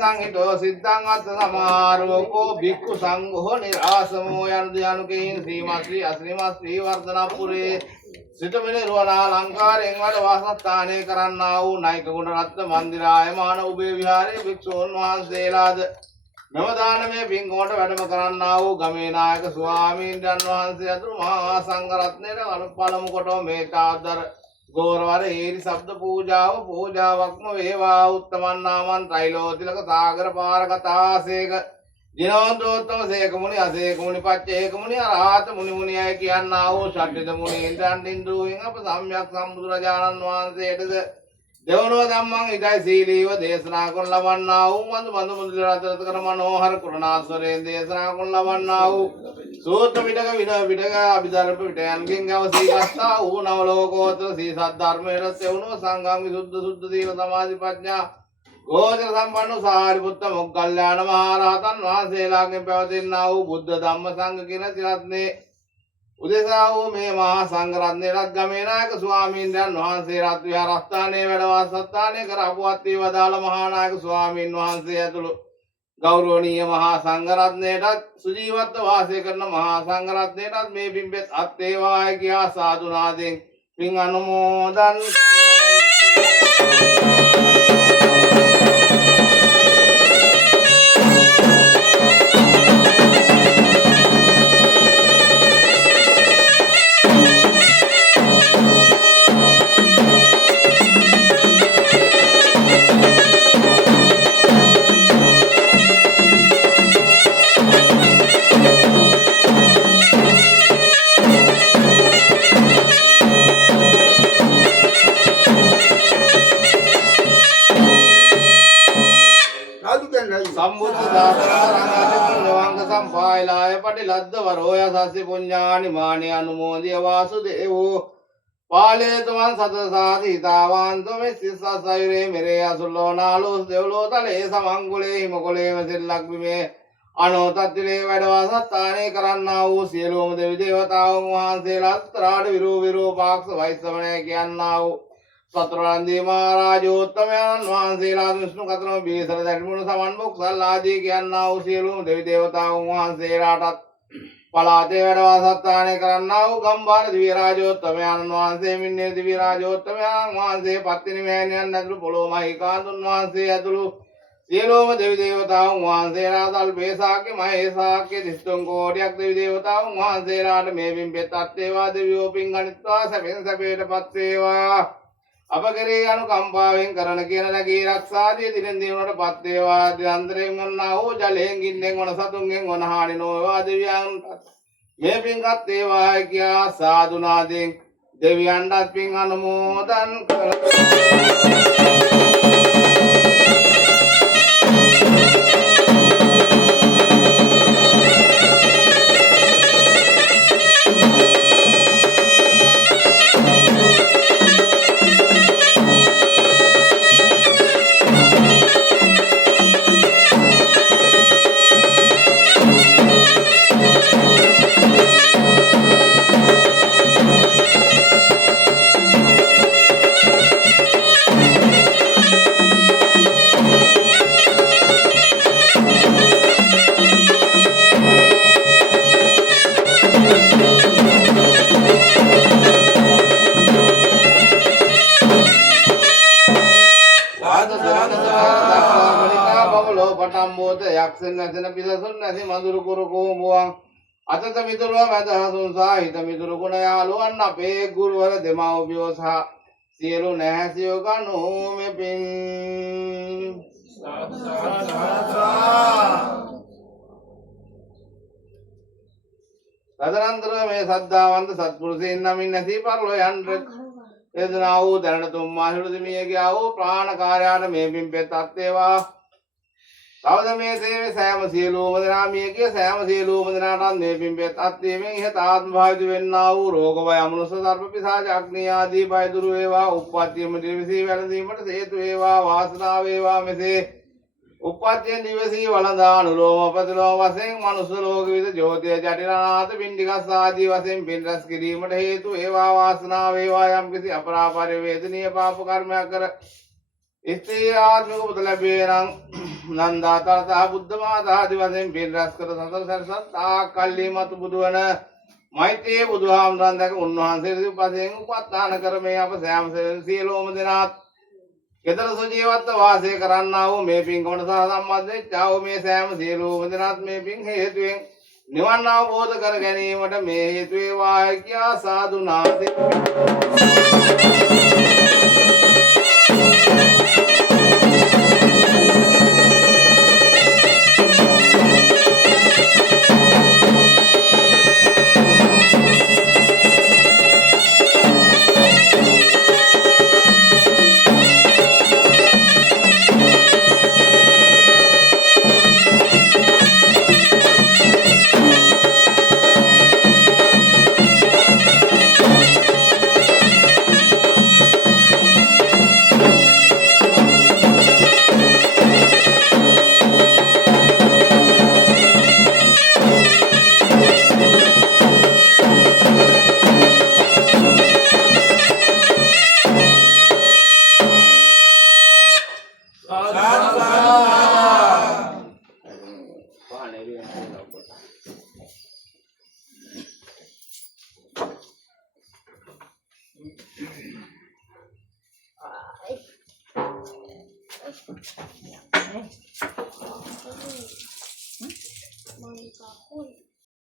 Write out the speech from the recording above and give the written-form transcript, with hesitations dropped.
සංහිතෝ සිද්ධං අත්ථ සමාරෝකෝ භික්ඛු සංඝෝ නිරාසමෝ යනුකේන සීමස්ත්‍රී අශ්‍රීමස්ත්‍රී වර්ධනපුරේ සිටමිනේ රුවනා ලංකාරයෙන් වඩ වාසස්ථානයේ කරන්නා වූ නායක ගුණ රත්න මන්දිරායමාන උභය විහාරයේ භික්ෂූන් වහන්සේලාද නව දානමය පින්කමට වැඩම කරන්නා වූ ගමේ නායක ස්වාමීන් වහන්සේ අතුරු මහා සංඝ රත්නයේ පළමු කොට මේ තාද්දර ගෝරවර හේරි ශබ්ද පූජාවක්ම වේවා උත්තමන් නාමන් ත්‍රිලෝතිලක සාගර පාරගතාසේක ජිනෝන්තෝත්තම සේක මුනි අසේක මුනි පච්චේක මුනි අරහත මුනි මුනියයි කියන්නා වූ ෂඩ්විද මුනීන්ද්‍රයන් දින්දුවෙන් අප සම්්‍යක් සම්බුදුරජාණන් වහන්සේටද දෙවනෝ ධම්මං ඉදයි සීලීව දේශනා කරන ලබන්නා වූ මන්ද මුදුල රතන කර මනෝහර කුණාස්වරයෙන් දේශනා කරන ලබන්නා වූ සූත්‍ර විඩක අභිධර්ම පිටයන්ගෙන් අවසීගස්සා වූ නව ලෝකෝත්තර සී සද්ධර්මයට සෙවුණු සංඝං විසුද්ධ සුද්ධ සීල සමාධි ප්‍රඥා ගෝචර සම්පන්න සාරිපුත්ත මොග්ගල්ලාන මහ රහතන් වහන්සේලාගෙන් පැවතෙනා වූ බුද්ධ ධම්ම සංඝ කියන ත්‍රිරත්නේ උදෙසා වූ මේ මහා සංඝ රත්නයේත් ගමේ නායක ස්වාමීන් වහන්සේලාත් විහාරස්ථානයේ වැඩ වාසස්ථානයේ කර අපවත් වී වදාළ මහා නායක ස්වාමීන් වහන්සේ ඇතුළු ගෞරවනීය මහා සංඝ රත්නයේත් සුජීවත්ව වාසය කරන මහා සංඝ රත්නයේත් මේ පින්පෙත් අත් වේවායි කියා සාදු නාදයෙන් පින් අනුමෝදන් ලද්ද වරෝය සස්්‍ය පුඤ්ඤානි මානේ අනුමෝදිය වාසුදේවෝ පාලේතුමන් සතසාති හිතාවාන්තෝ මේ සිස්සසයිරේ මෙරේ අසුල්ලෝ නාලෝස් දෙව්ලෝ තලේ සමංගුලේ හිමකොලේම සෙල්ලක් බිමේ අනෝතත්තිලේ වැඩ වාසස්ථානයේ කරන්නා වූ සියලුම දෙවි දේවතාවුන් වහන්සේලා අත්‍රාඩ විරූපාක්ෂ වෛස්සවණය කියන්නා වූ සතරවන්දී මහරජෝත්තමයන් වහන්සේලා විෂ්ණු කතරම බීසර දැරිමුණු සමන් මොක්සල් ආදී කියන්නා වූ සියලුම දෙවි දේවතාවුන් වහන්සේලාටත් පලාතේ වැඩ වාසස්ථානයේ කරන්නා වූ ගම්බාර දිව්‍ය රාජෝත්තමයන් වහන්සේ මින්නේ දිව්‍ය රාජෝත්තමයන් වහන්සේ පත්තිනි මෑණියන් ඇතුළු පොළොව මහීකාන්තුන් වහන්සේ ඇතුළු සියලුම දෙවි දේවතාවුන් වහන්සේලා තල්පේසාක්‍ය මහේසාක්‍ය දිස්තුන් කෝටියක් දෙවි දේවතාවුන් වහන්සේලාට මේ පින්පෙත් අත් වේවා දෙවියෝ පින් ගනිත්වා සැපෙන් සැපයටපත් වේවා අප කෙරෙහි අනුකම්පාවෙන් කරන කියන ලැබී ආරක්ෂාදී දිනෙන් දිනකට පත් වේවා අන්තරයෙන් වන්නා වූ ජලයෙන් ගින්නෙන් වන සතුන්ගෙන් වන හානි නොවේවා දෙවියන් මේ පින්කත් වේවා කියා සාදු නාදයෙන් දෙවියන්ටත් පින් අනුමෝදන් යක්ෂන් නැසෙන පිසසුන් නැසි මధుරු කුරු කෝමුවන් අතත මිතුරුව වැදහසුන් සාහිත මිතුරු ගුණ යාළුවන් අපේ ගුරුවර දෙමව්පියෝ සහ සියලු නැහැසියෝ ගනු මෙපින් තදනන්තර මේ සද්ධාවන්ත සත්පුරුෂයන් නමින් නැසී පරලෝ යන්ට එදනා වූ දැනට තුම්මාහිරු දෙමිය ගියා වූ ප්‍රාණකාරයාට මේ පින්පෙත් අත් වේවා තවද මේ සේවයේ සෑම සියලුම දෙනා මියගේ සෑම සියලුම දෙනාට මේ පින්පෙත් අත් වීමෙන් ඉහත ආත්ම භාවිත වෙන්නා වූ රෝග වය අමනුෂ්‍ය සර්ප පිසාච අග්නි ආදී බය දුරු වේවා උප්පත්තියම දිවිසී වැළඳීමට හේතු වේවා වාසනාව වේවා මෙසේ උප්පත්තියෙන් දිවසී වළඳා අනුලෝම ප්‍රතිලෝම වශයෙන් මනුස්ස ලෝක විද ජෝතිය ජටිලනාථ පිණ්ඩිකස් ආදී වශයෙන් පින් රැස් කිරීමට හේතු ඒවා වාසනාව වේවා යම් කිසි අපරාපරි වේදනීය පාප කර්මයක් කර ස්ත්‍රී ආත්මික පුත ලැබේ නම් නන්දාතර බුද්ධ මාතා ආදී වශයෙන් පින් රැස් කර සතර සරසත් ආකල්ලි මතු බුදුවන මෛත්‍රී බුදුහාමුදුරන් දැක උන්වහන්සේ වශයෙන් උපස්ථාන කර මේ අප සෑම සියලුම දෙනාත් කෙතර සුජීවත්ව වාසය කරන්නා වූ මේ පින්කමට සහ සම්බන්ධ වෙච්චා වූ මේ සෑම සියලුම දෙනාත් මේ පින් හේතුවෙන් නිවන් අවබෝධ කර ගැනීමට මේ හේතු වේවා කියා සාදු නාදේ Ay.